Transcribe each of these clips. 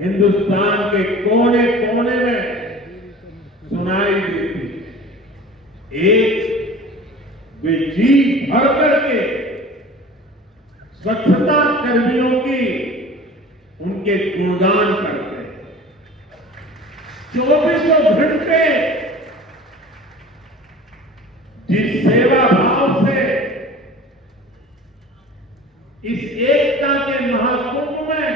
हिंदुस्तान के कोने कोने में सुनाई देती है। एक, वे जी भर करके स्वच्छता कर्मियों की उनके गुणगान करते हैं। 24 घंटे जिस सेवा भाव से इस एकता के महाकुंभ में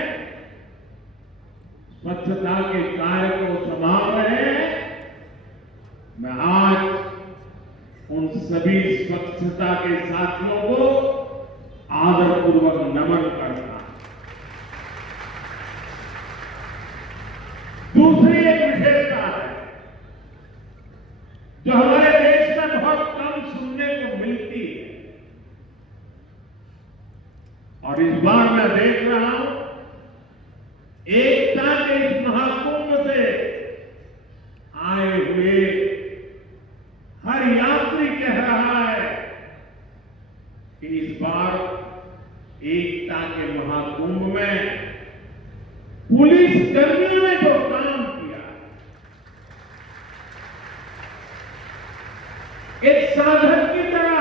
स्वच्छता के कार्य को संभाल रहे हैं, मैं आज उन सभी स्वच्छता के साथियों को आदरपूर्वक नमन करता हूं। दूसरी एक विशेषता है जो हमारे देश में बहुत कम सुनने को मिलती है, और इस बार मैं देख रहा हूं एकता के इस महाकुंभ से आए हुए हर यात्री कह रहा है कि इस बार एकता के महाकुंभ में पुलिस कर्मियों ने जो काम किया, एक साधक की तरह,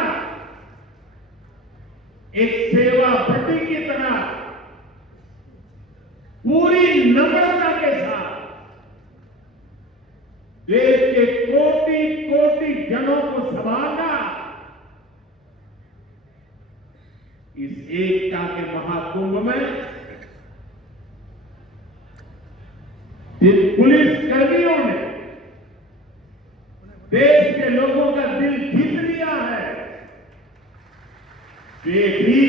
एक सेवा भट्टी की तरह पूरी नम्रता के साथ देश के कोटि कोटि जनों को संभालना, इस एकता के महाकुंभ में जिन पुलिस कर्मियों ने देश के लोगों का दिल जीत लिया है, वे भी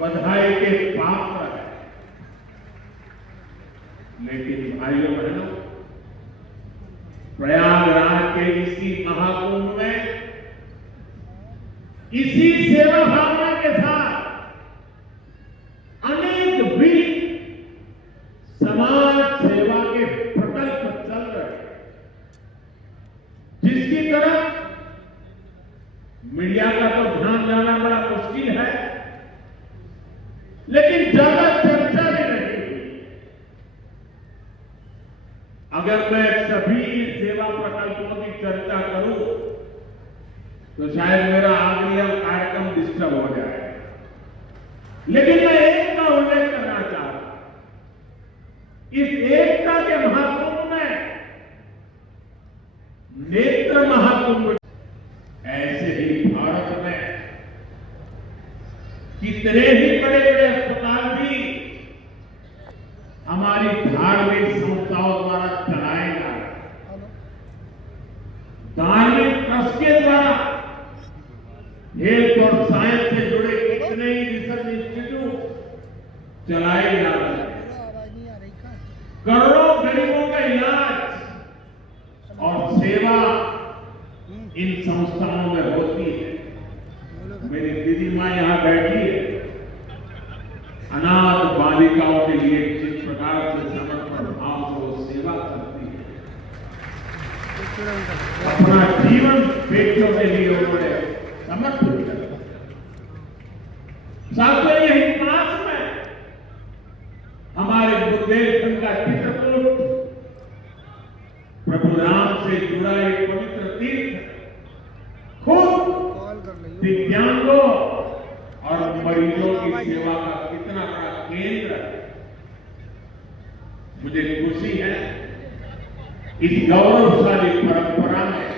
बधाई के पात्र है। लेकिन भाइयों बहनों, प्रयागराज के इसी महाकुंभ में इसी सेवा भावना के साथ अनेक वीर समाज सेवा के प्रकल्प चल रहे हैं, जिसकी तरफ मीडिया का तो ध्यान जाना बड़ा मुश्किल है, लेकिन ज्यादा चर्चा भी नहीं हुई। अगर मैं सभी सेवा प्रकल्पों की चर्चा करूं तो शायद मेरा अगला कार्यक्रम डिस्टर्ब हो जाए, लेकिन मैं एक का उल्लेख करना चाहता हूं। इस एकता के महाकुंभ में नेत्र महाकुंभ, ऐसे ही भारत में कितने ही बड़े बड़े अस्पताल भी हमारी धार्मिक संस्थाओं द्वारा चलाए जा रहे हैं। धार्मिक ट्रस्ट के द्वारा हेल्थ और साइंस से जुड़े कितने ही रिसर्च इंस्टीट्यूट चलाए जा रहे हैं। करोड़ों गरीबों का इलाज और सेवा इन संस्थाओं में होती है। मेरी दीदी मां यहां बैठी है, अनाथ बालिकाओं के लिए जिस प्रकार से समर्पण भाव से वो सेवा करती है, अपना जीवन बेटियों के लिए उन्होंने समर्पित कर। साथियों, यही पास में हमारे बुंदेलखंड का चित्रकूट प्रभु राम से जुड़ा एक पवित्र तीर्थ खुद दिव्यांगों और मरीजों की सेवा का कितना बड़ा केंद्र है। मुझे खुशी है इस गौरवशाली परंपरा में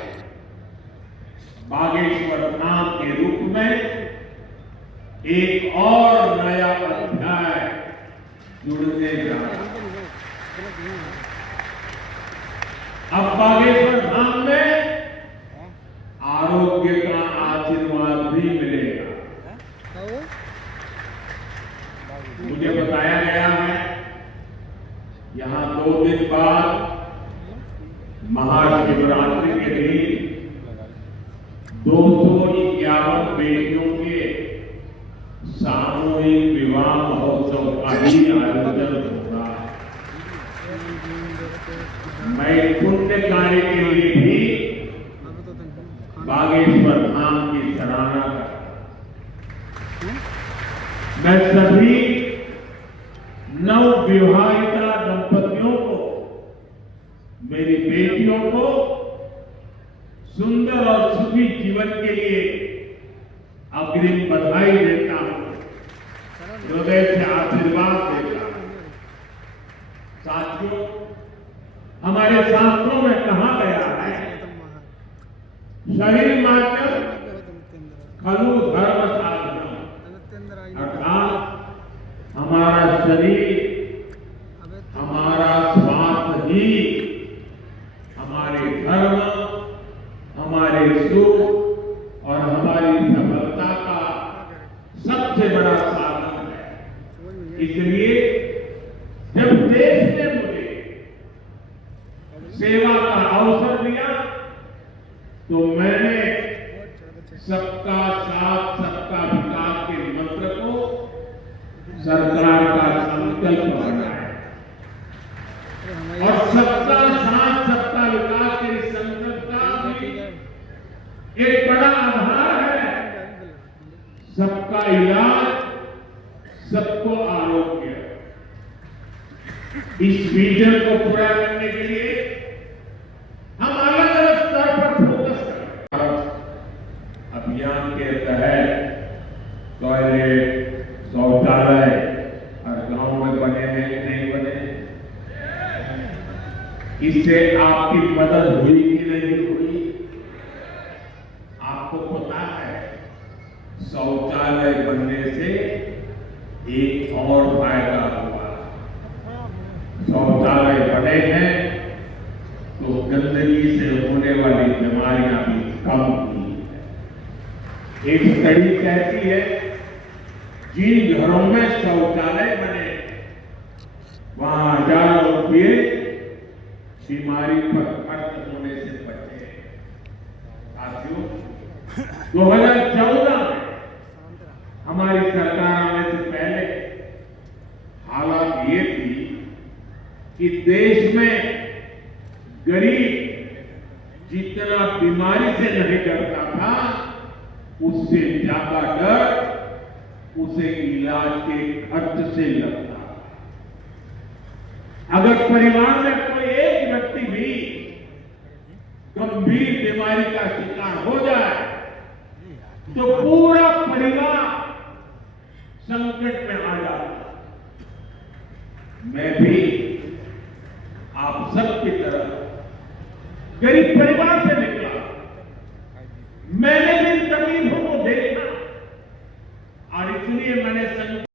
बागेश्वर धाम के रूप में एक और नया अध्याय जुड़ने जा रहा है। अब बागेश्वर धाम में आरोग्य का आशीर्वाद भी मिलेगा। मुझे बताया गया है यहां 2 दिन बाद महाशिवरात्रि के दिन 251 बेटियों के सामूहिक विवाह महोत्सव का भी आयोजन हो रहा है। मैं पुण्य कार्य के लिए भी बागेश्वर धाम की सराहना करता हूं। मैं सभी नवविवाहित हमारा शरीर, हमारा स्वास्थ्य ही हमारे धर्म, हमारे सुख और हमारी सफलता का सबसे बड़ा साधन है। इसलिए जब देश ने मुझे सेवा का अवसर दिया तो मैंने सबका साथ सबका विकास के मंत्र को सरकार का संकल्प बनाया और सबका साथ सबका विकास के इस संकल्प का भी एक बड़ा आधार है सबका इलाज, सबको आरोग्य। इस विजन को पूरा करने के लिए हम अलग अलग स्तर पर फोकस कर रहे हैं। अभियान के तहत टॉयलेट, शौचालय हर गांव में बने हैं कि नहीं बने, इससे आपकी मदद हुई कि नहीं हुई? आपको पता है शौचालय बनने से एक और फायदा हुआ। शौचालय बने हैं तो गंदगी से होने वाली बीमारियां भी कम हुई है। एक स्टडी कहती है जिन घरों में शौचालय बने वहां हजारों रुपये बीमारी पर खर्च होने से बचे। साथियों, 2014 में हमारी सरकार आने से पहले हालात ये थी कि देश में गरीब जितना बीमारी से नहीं डरता था उससे ज्यादा डर उसे इलाज के खर्च से लगता था। अगर परिवार में कोई एक व्यक्ति भी गंभीर बीमारी का शिकार हो जाए तो पूरा परिवार संकट में आ जाता। मैं भी आप सबकी तरह गरीब